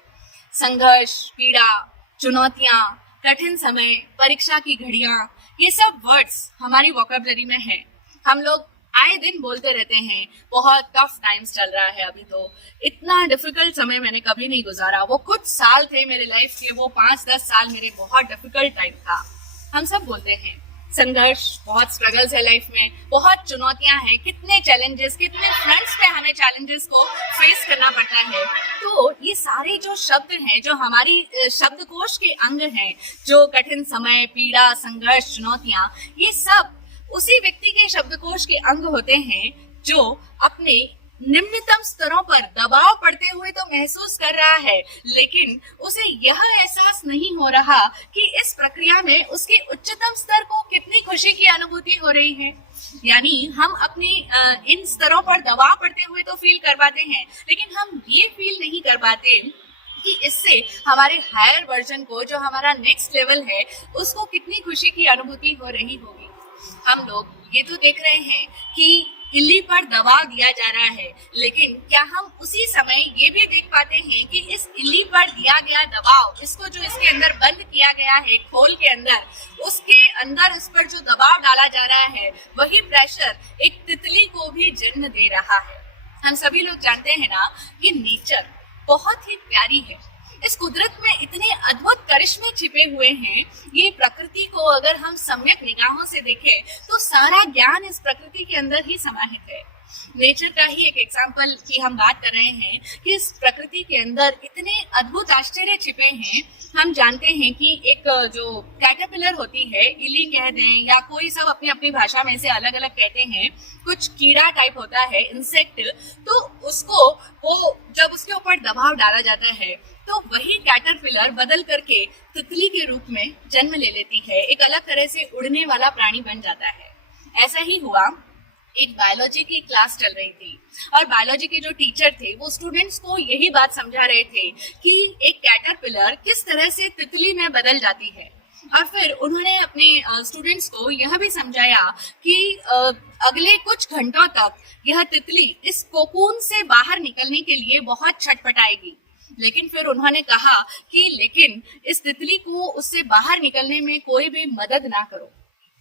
संघर्ष, पीड़ा, चुनौतियां, कठिन समय, परीक्षा की घड़ियां, ये सब वर्ड्स हमारी वोकैबुलरी में है। हम लोग आए दिन बोलते रहते हैं बहुत टफ टाइम्स चल रहा है, अभी तो इतना डिफिकल्ट समय मैंने कभी नहीं गुजारा। वो कुछ साल थे मेरे लाइफ के, वो 5-10 साल मेरे बहुत डिफिकल्ट टाइम था। हम सब बोलते हैं संघर्ष, बहुत स्ट्रगल्स है लाइफ में, बहुत चुनौतियां हैं, कितने चैलेंजेस, कितने फ्रंट्स पे हमें चैलेंजेस को फेस करना पड़ता है। तो ये सारे जो शब्द हैं, जो हमारी शब्दकोश के अंग हैं, जो कठिन समय, पीड़ा, संघर्ष, चुनौतियां, ये सब उसी व्यक्ति के शब्दकोश के अंग होते हैं जो अपने निम्नतम स्तरों पर दबाव पड़ते हुए तो महसूस कर रहा है, लेकिन उसे यह एहसास नहीं हो रहा कि इस प्रक्रिया में उसके उच्चतम स्तर को कितनी खुशी की अनुभूति हो रही है। यानी हम अपनी इन स्तरों पर दबाव पड़ते हुए तो फील कर पाते हैं, लेकिन हम ये फील नहीं कर पाते कि इससे हमारे हायर वर्जन को, जो हमारा नेक्स्ट लेवल है, उसको कितनी खुशी की अनुभूति हो रही होगी। हम लोग ये तो देख रहे हैं कि इल्ली पर दबाव दिया जा रहा है, लेकिन क्या हम उसी समय ये भी देख पाते हैं कि इस इल्ली पर दिया गया दबाव, इसको जो इसके अंदर बंद किया गया है खोल के अंदर, उसके अंदर उस पर जो दबाव डाला जा रहा है, वही प्रेशर एक तितली को भी जन्म दे रहा है। हम सभी लोग जानते हैं ना कि नेचर बहुत ही प्यारी है, इस कुदरत में इतने अद्भुत करिश्मे छिपे हुए हैं। ये प्रकृति को अगर हम सम्यक निगाहों से देखें तो सारा ज्ञान इस प्रकृति के अंदर ही समाहित है। नेचर का ही एक एग्जाम्पल की हम बात कर रहे हैं कि इस प्रकृति के अंदर इतने अद्भुत आश्चर्य छिपे हैं। हम जानते हैं कि एक जो कैटरपिलर होती है, इली कह दें या कोई सब अपनी अपनी भाषा में से अलग अलग कहते हैं, कुछ कीड़ा टाइप होता है, इंसेक्ट, तो उसको वो जब उसके ऊपर दबाव डाला जाता है तो वही कैटरपिलर बदल करके तितली के रूप में जन्म ले लेती है, एक अलग तरह से उड़ने वाला प्राणी बन जाता है। ऐसा ही हुआ, एक बायोलॉजी की क्लास चल रही थी और बायोलॉजी के जो टीचर थे वो स्टूडेंट्स को यही बात समझा रहे थे कि एक कैटरपिलर किस तरह से तितली में बदल जाती है। और फिर उन्होंने अपने स्टूडेंट्स को यह भी समझाया कि अगले कुछ घंटों तक यह तितली इस कोकून से बाहर निकलने के लिए बहुत छटपटाएगी, लेकिन फिर उन्होंने कहा कि लेकिन इस तितली को उससे बाहर निकलने में कोई भी मदद ना करो।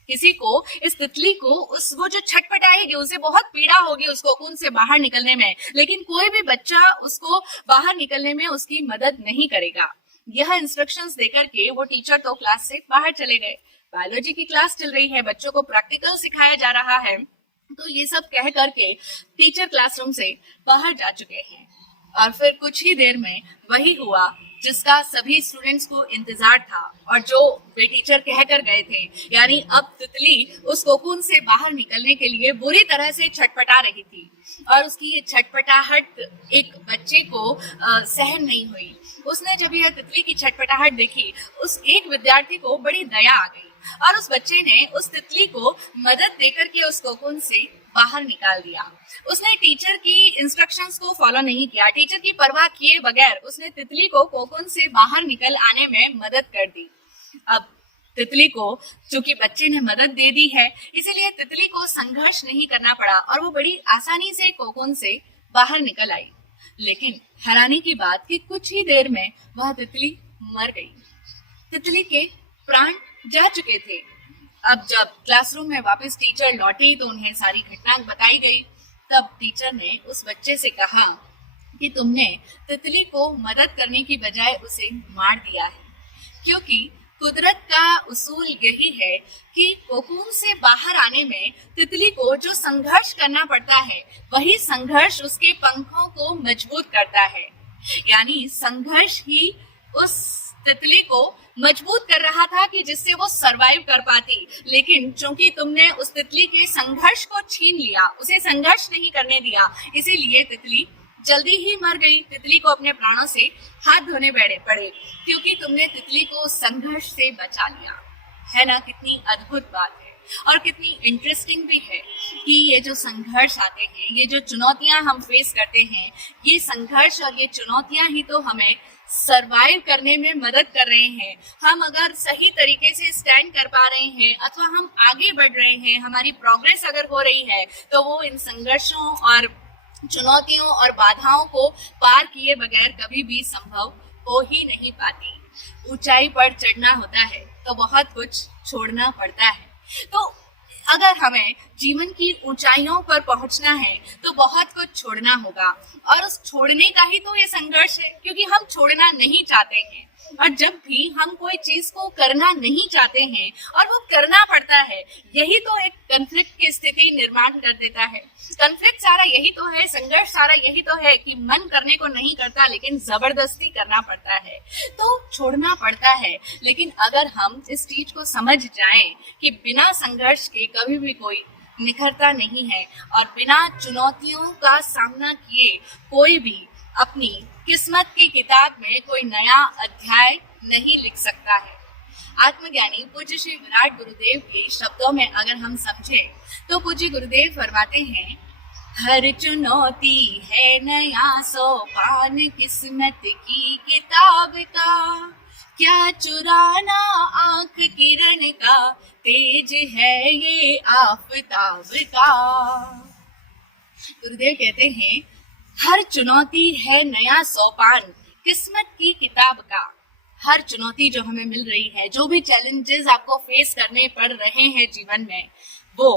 किसी को इस तितली को वो जो छटपटाएगी, उसे बहुत पीड़ा होगी उस कोकून से बाहर निकलने में, लेकिन कोई भी बच्चा उसको बाहर निकलने में उसकी मदद नहीं करेगा। यह इंस्ट्रक्शंस देकर के वो टीचर तो क्लास से बाहर चले गए। बायोलॉजी की क्लास चल रही है, बच्चों को प्रैक्टिकल सिखाया जा रहा है, तो ये सब कह करके टीचर क्लासरूम से बाहर जा चुके हैं। और फिर कुछ ही देर में वही हुआ जिसका सभी स्टूडेंट्स को इंतजार था और जो वे टीचर कह कर गए थे, यानी अब तितली उस कोकून से बाहर निकलने के लिए बुरी तरह से छटपटा रही थी और उसकी ये छटपटाहट एक बच्चे को सहन नहीं हुई। उसने जब यह तितली की छटपटाहट देखी, उस एक विद्यार्थी को बड़ी दया आ गई और उस बच्चे ने उस तितली को मदद देकर के उस कोकून से बाहर निकाल दिया। उसने टीचर की इंस्ट्रक्शंस को फॉलो नहीं किया, टीचर की परवाह किए बगैर उसने तितली को कोकून से बाहर निकल आने में मदद कर दी। अब तितली को चूंकि बच्चे ने मदद दे दी है, इसीलिए तितली को संघर्ष नहीं करना पड़ा और वो बड़ी आसानी से कोकून से बाहर निकल आई। लेकिन हैरानी की बात कि कुछ ही देर में वह तितली मर गई। तितली के प्राण जा चुके थे। अब जब क्लासरूम में वापस टीचर लौटी तो उन्हें सारी घटना बताई गई। तब टीचर ने उस बच्चे से कहा कि तुमने तितली को मदद करने की बजाय उसे मार दिया है, क्योंकि कुदरत का उसूल यही है कि कोकून से बाहर आने में तितली को जो संघर्ष करना पड़ता है, वही संघर्ष उसके पंखों को मजबूत करता है। यानी संघर्ष ही उस तितली को मजबूत कर रहा था कि जिससे वो सरवाइव कर पाती। लेकिन चूंकि तुमने उस तितली के संघर्ष को छीन लिया, उसे संघर्ष नहीं करने दिया, इसीलिए तितली जल्दी ही मर गई। तितली को अपने प्राणों से हाथ धोने पड़े क्योंकि तुमने तितली को संघर्ष से बचा लिया। है ना, कितनी अद्भुत बात है और कितनी इंटरेस्टिंग भी है कि ये जो संघर्ष आते हैं, ये जो चुनौतियां हम फेस करते हैं, ये संघर्ष और ये चुनौतियां ही तो हमें सरवाइव करने में मदद कर रहे हैं। हम अगर सही तरीके से स्टैंड कर पा रहे हैं अथवा हम आगे बढ़ रहे हैं, हमारी प्रोग्रेस अगर हो रही है, तो वो इन संघर्षों और चुनौतियों और बाधाओं को पार किए बगैर कभी भी संभव हो ही नहीं पाती। ऊंचाई पर चढ़ना होता है तो बहुत कुछ छोड़ना पड़ता है। तो अगर हमें जीवन की ऊंचाइयों पर पहुंचना है तो बहुत कुछ छोड़ना होगा, और उस छोड़ने का ही तो ये संघर्ष है, क्योंकि हम छोड़ना नहीं चाहते हैं। और जब भी हम कोई चीज को करना नहीं चाहते हैं और वो करना पड़ता है, यही तो एक कन्फ्लिक्ट की स्थिति निर्माण कर देता है। कन्फ्लिक्ट सारा यही तो है, संघर्ष सारा यही तो है कि मन करने को नहीं करता लेकिन जबरदस्ती करना पड़ता है, तो छोड़ना पड़ता है। लेकिन अगर हम इस चीज को समझ जाएं कि बिना संघर्ष के कभी भी कोई निखरता नहीं है और बिना चुनौतियों का सामना किए कोई भी अपनी किस्मत की किताब में कोई नया अध्याय नहीं लिख सकता है। आत्मज्ञानी पूज्य श्री विराट गुरुदेव के शब्दों में अगर हम समझें तो पूज्य गुरुदेव फरमाते हैं, हर चुनौती है नया सोपान किस्मत की किताब का, क्या चुराना आंख किरण का, तेज है ये आफताब का। गुरुदेव कहते हैं, हर चुनौती है नया सोपान किस्मत की किताब का। हर चुनौती जो हमें मिल रही है, जो भी चैलेंजेस आपको फेस करने पड़ रहे हैं जीवन में, वो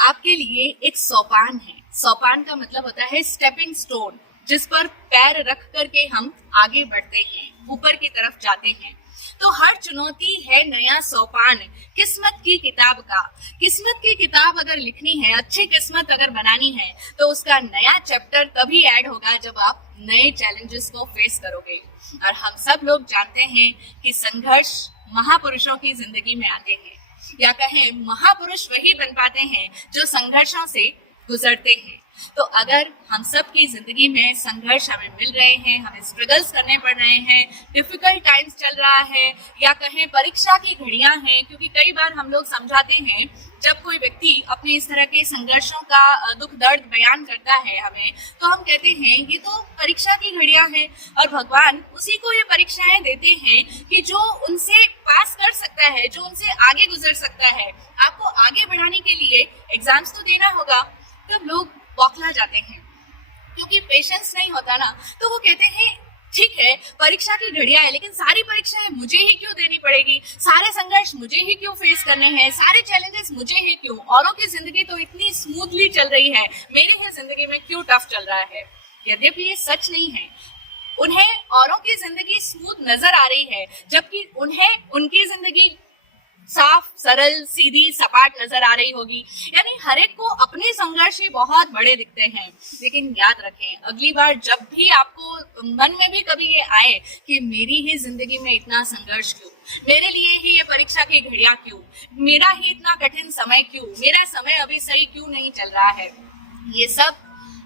आपके लिए एक सोपान है। सोपान का मतलब होता है स्टेपिंग स्टोन, जिस पर पैर रख करके हम आगे बढ़ते हैं, ऊपर की तरफ जाते हैं। तो हर चुनौती है नया सोपान किस्मत की किताब का। किस्मत की किताब अगर लिखनी है, अच्छी किस्मत अगर बनानी है, तो उसका नया चैप्टर तभी ऐड होगा जब आप नए चैलेंजेस को फेस करोगे। और हम सब लोग जानते हैं कि संघर्ष महापुरुषों की जिंदगी में आते हैं, या कहें महापुरुष वही बन पाते हैं जो संघर्षों से गुजरते हैं। तो अगर हम सब की जिंदगी में संघर्ष हमें मिल रहे हैं, हमें स्ट्रगल्स करने पड़ रहे हैं, डिफिकल्ट टाइम्स चल रहा है, या कहें परीक्षा की घड़ियां हैं, क्योंकि कई बार हम लोग समझाते हैं जब कोई व्यक्ति अपने इस तरह के संघर्षों का दुख दर्द बयान करता है हमें, तो हम कहते हैं ये तो परीक्षा की घड़ियां हैं और भगवान उसी को ये परीक्षाएं देते हैं कि जो उनसे पास कर सकता है, जो उनसे आगे गुजर सकता है। आपको आगे बढ़ाने के लिए एग्जाम्स तो देना होगा। तब लोग बौखला जाते हैं क्योंकि पेशेंस नहीं होता ना, तो वो कहते हैं ठीक है परीक्षा की घड़ियां है, लेकिन सारी परीक्षाएं मुझे ही क्यों देनी पड़ेगी, सारे संघर्ष मुझे ही क्यों फेस करने हैं, सारे चैलेंजेस मुझे ही क्यों, औरों की जिंदगी तो इतनी स्मूथली चल रही है, मेरे ही जिंदगी में क्यों टफ चल रहा है। यद्यपि ये सच नहीं है, उन्हें औरों की जिंदगी स्मूथ नजर आ रही है, जबकि उन्हें उनकी जिंदगी साफ सरल सीधी सपाट नजर आ रही होगी। यानी हर एक को अपने संघर्ष ही बहुत बड़े दिखते हैं। लेकिन याद रखें, अगली बार जब भी आपको मन में भी कभी ये आए कि मेरी ही जिंदगी में इतना संघर्ष क्यों, मेरे लिए ही ये परीक्षा की घड़ियां क्यों, मेरा ही इतना कठिन समय क्यों, मेरा समय अभी सही क्यों नहीं चल रहा है, ये सब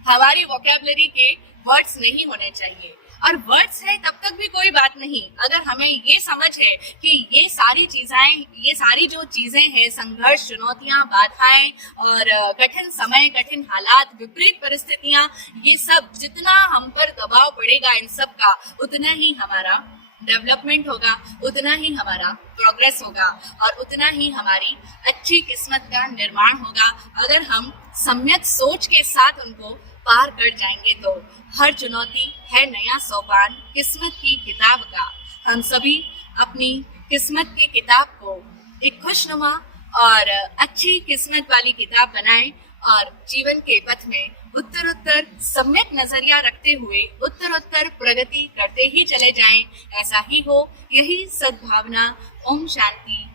हमारी वोकैबुलरी के वर्ड्स नहीं होने चाहिए। और वर्ड्स है तब तक भी कोई बात नहीं, अगर हमें ये समझ है कि ये सारी चीजें, ये सारी जो चीजें हैं, संघर्ष, चुनौतियां, बाधाएं और कठिन समय, कठिन हालात, विपरीत परिस्थितियां, ये सब जितना हम पर दबाव पड़ेगा इन सब का, उतना ही हमारा डेवलपमेंट होगा, उतना ही हमारा प्रोग्रेस होगा और उतना ही हमारी अच्छी किस्मत का निर्माण होगा। अगर हम सम्यक सोच के साथ उनको पार कर जाएंगे तो हर चुनौती है नया सोपान किस्मत की किताब का। हम सभी अपनी किस्मत की किताब को एक खुशनुमा और अच्छी किस्मत वाली किताब बनाएं और जीवन के पथ में उत्तरोत्तर सम्यक नजरिया रखते हुए उत्तरोत्तर प्रगति करते ही चले जाएं। ऐसा ही हो, यही सद्भावना। ओम शांति,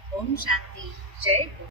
जय हो।